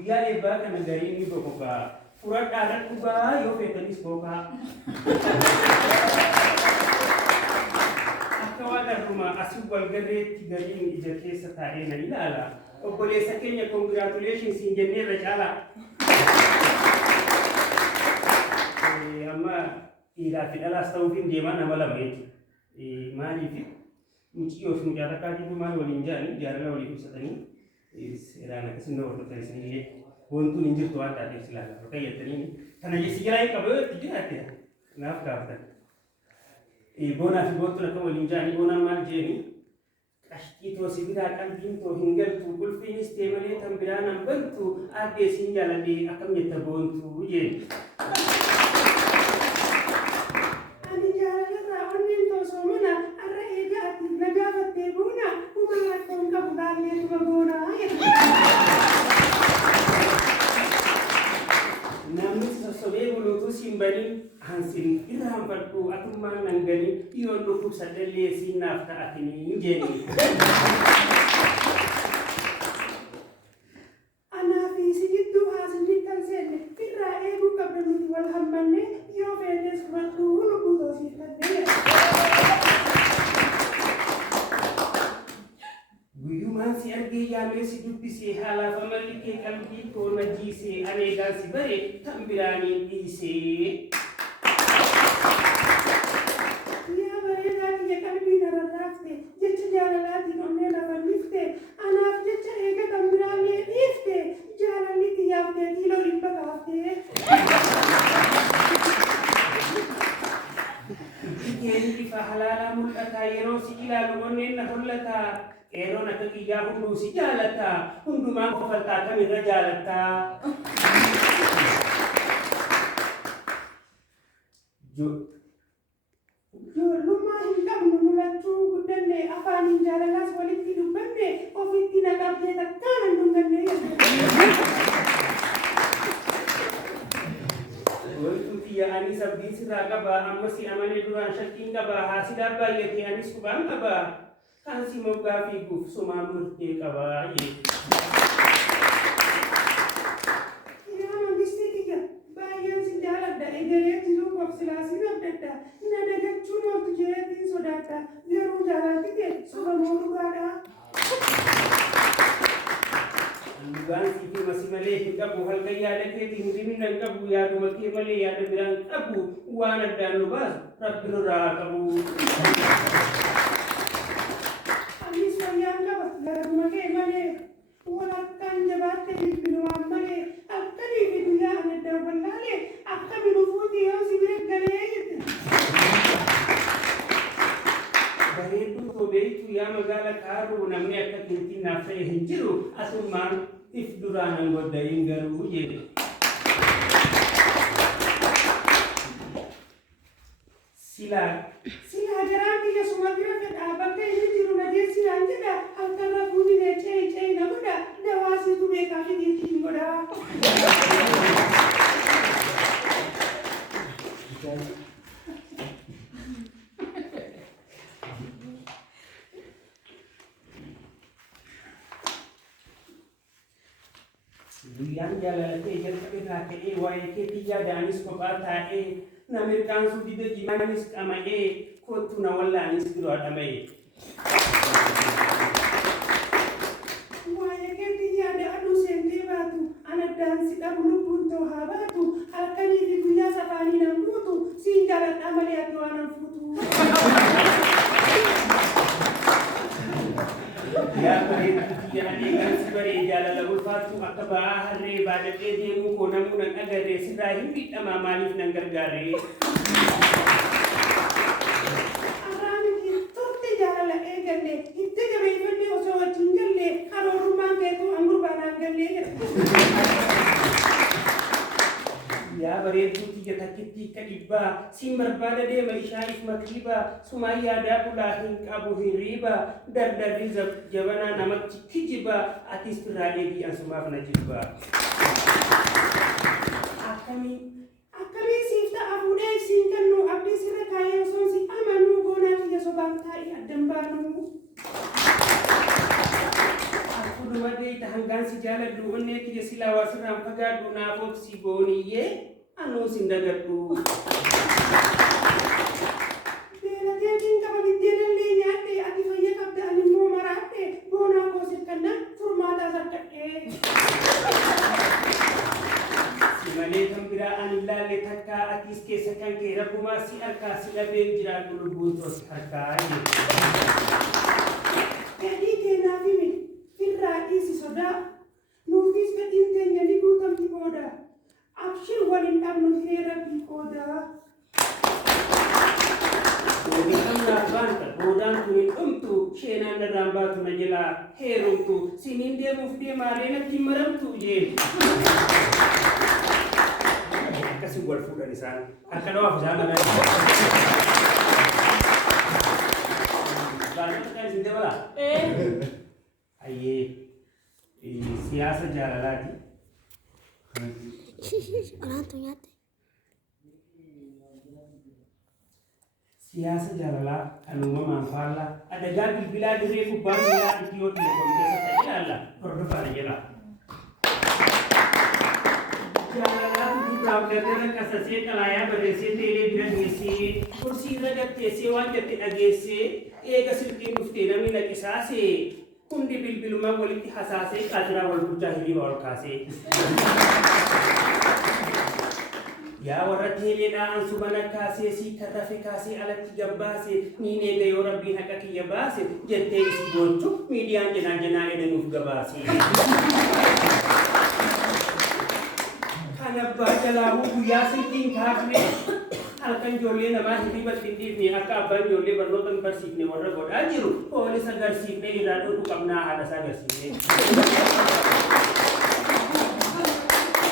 guyyaa eebbaa kana gariin ni boqoqa. Fudhadhaan dhugaa yoo feetanis boqaa. Akka waan arrumaa asii walgarreetti gariin ija keessa taa'ee na ilaala. Obboleessa keenya congratulations hin jennee irra caalaa. Amma dhiiraa fi dhalaas ta'uuf hin deemaa nama lama jechuudha. Maaliif muciyyoo fi mucaa takkaatii maal waliin jedhanii jaalala waliin ibsatanii seeraan akkasuma hordofan isinii wantuun hin jirtu waan taateef silaala. Fakkayyatanii kana jessi jiraa hin qabu itti jiraatte naaf gaafatan. Boonaa fi boottuun akka waliin jedhanii boonaan maal jedhanii qashtii too sibiraa qalbiin too hin galtu qulfiinis ta'e malee tan biraan hin bantu addee siin jaaladhee akkam jetta boontu jedhe. Namni sossobee buluutuu siin baniin hansin irraan fadhuu atummaan nanganii dhiyoon dhukkubsadhallee siin naaf ta'atanii jenni. Anaa fi si gidduu haasinni kan seenne irraa eeguu qabda nuti wal hammanne yoo feenes fudhadhuu lubbuu toosiifannee. Guyyumaan si argee yaamee si dubbisee haalaaf amalli kee qalbii koo na jiisee aneegaan si bare kan biraaniin dhiisee. Yaa bareedaa kiyya qalbii na rarraafte jecha jaalalaatiin onnee lafa lifte anaaf jecha eega kan biraanee dhiifte jaalalli kiyyaaftee kiiloo dhibba kaaftee. Keeni bifa halaalaa mul'ataa yeroo si ilaalu onneen na hollataa. Eeroon akka kiyyaa hunduu si jaalataa hundumaan qofaltaa kamirra jaalataa. Ijoollummaa hin qabnu mul'achuu guddanne afaaniin jaalalaas walitti dubbanne ofitti na qabdee takkaan hin dhunganne. Wantuuti anis abdiin sirraa qabaa amma si amanee duraan shakkiin qabaa haasidaa baay'atee anis qubaan qabaa. Kan si moggaa fiiguuf sumaan murtee qabaa yaa mangistii kiyya baay'een si jaaladha egeree jiruu qobsilaasiin abdadda na dagachuun ooltu jeetiin sodaadha garuu jaalalti kee sobamoo dhugaadha. Dhugaan siifii masi malee hin qabu halkan yaada keetiin himina hin qabu yaaduma kee malee yaada biraan qabu waan addaan nu baasu rabbi nurraa qabu. Garuma kee malee walakkaan jabaattee bilbilumaan malee akkanii fi guyyaa anadda wallaalee akkami dhufuuti yoo si bira galee jirte. Bareedduu tobeetu yaa magaala kaaruu namni akka kintiin naaf ta'e hin jiru asummaan if duraanan goddayin garuu jedhe. Silaa garaan kiyya suma bira fedhaa bakka inni jiru nageessinaan jedha halkanra fuudhine ce'ee na godha dawaasiitu beekaa fi dhiitiin godha. Guyyaan jaalaltee jalqabe irraa ka'ee waa'ee keetii yaadaanis kophaa taa'ee na mirkaansuu dida jimaanis qama'ee kottu na wallaanis biroo dhama'ee. Waa'ee keetii yaada aduu seentee baatu anaddaan si dhabu lubbuun too haa baatu halkanii fi guyyaa safaanii nan guutu siin jaaladhaa malee ati waan nan fuutu. Yaa bareedduu yaadee kan si baree jaalala ulfaattu akka ba'aa harree baadhadhee deemuu koo namuu nan agarree sirraa hin miidhamaa maaliif nan gargaaree. Arraamiti turte jaalala eegalle itti gabeeffannee osoo wajjin galle karoorummaan keetuu hangurbaanaan gallee jedha. Yaa bareedduu tiyya takkittii akka dhibbaa siin barbaada deema ishaaniif makriibaa sumaan yaadaa kulaa hin qabu hiriibaa dardarri jabanaa namatti kijibaa atis firraa eegii ansumaaf na jibbaa. Akkamii siif ta'a fuudhee siin kennu abdii sirra kaayee osoo si amanuu goonaa kiyya sobaan taa'ee addan baanuu. Akkuma deeyta hanga hanggaan si jaaladhu onnee kiyya silaa waa sirraan fagaadhu naaf si booniyyee anuu sin dagadhu. Beeladeetiin qaba biddeelallee nyaadhe ati fayya qabda ani immoo maraadhe boonaa koosif kanna furmaataa sarkadhee. Si malee kan biraa ani ilaalle takkaa atiis keessa kan kee rabbumaa si harkaa si dhabeen jiraadhu lubbuun toos harkaa Fedhii keenyaaf himi firraa dhiisi sodaa nuufis fedhiin teenya ni guutamti booda abshir waliin dhabnu heera biqoodaa. Namnaaf baanta boodaan kun hin dhumtu sheenaan irraan baatu na jalaa heerumtu siniin deemuuf deemaalee natti hin maramtu jee. Akkasii wal fuudhan isaan akka dhawaaf isaan malee. Baanota kan isin dabalaa? Ayyee siyaasa jaalalaati. Siyaasa jaalalaa kan uumamaan faallaa adagaa bilbilaa dirree gubbaa miilaa Itiyoo telekoom keessatti ilaalla hordofaadha jedha. Jaalalaa gurguraaf gargaara qasasee xalaayaa barreessee teelee bira geessee kursii irra gatteessee waan jette dhageessee eega silkiin dhuftee namni naqisaasee hundi bilbilumaan walitti hasaasee qaatiraa wal bulchaa hiriira ol kaasee. Yaa warra teeleedhaan subana kaasee si tarrafe kaasee alatti gabbaase niin eega yoo rabbiin haqa kiyya baase jettee isi gochuu miidiyaan jenaa edanuuf gabaase. Kan abbaa jalaabuu guyyaa silkiin kaafne halkan ijoollee namaa hirriba xindiifne akka abbaan ijoollee barnoota hin barsiifne warra godhaa jiru poolisa agarsiifne irraa dhodhu qabnaa haadhasaa agarsiifne.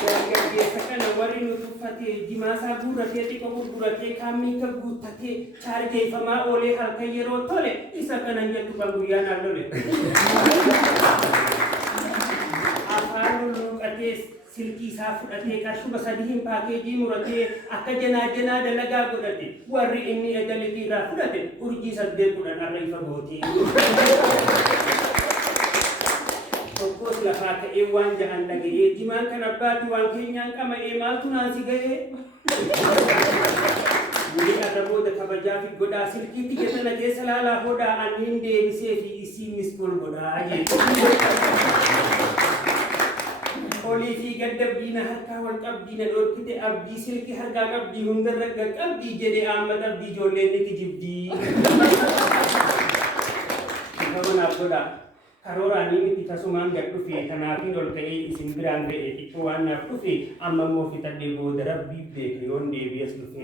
Dargaggeessa kana warri nu tuffatee jimaasaa guurratee xiqqoo gurguratee kaammii ka guuttatee chaargeeffamaa oolee halkan yeroo tole isa kanan jettu kan guyyaan hallole. Afaan lulluuqatee silkii isaa fudhatee qarshuma sadiin paakeejii muratee akka janaa dalagaa godhate warri inni eegalitii irraa fudhate urjii 8 arra ifa gootii. Tokkos lafaa ka'ee waan jahan dhaga'ee jimaan kan abbaati waan keenyaan qama'ee maaltu naansi ga'ee. Wuli irra booda kabajaa fi godhaa silkiitti jetana keessa laalaa hodhaa anniin deebisee fi isii miskool godhaa olii fi gaddabdiina harkaa wal qabdiina dhorkite abdii silkii harkaa qabdii hundarra qabdii jedhee amma qabdii ijoolleen itti jibdii. Kanaaf godhaa. Karooraan miti tasumaan gad dhufe kanaafiin ol ka'ee isin biraan ga'e xiqqoo waan naaf dhufe amma immoo fitadhee booda rabbii beeke yoon deebi'es dhufe.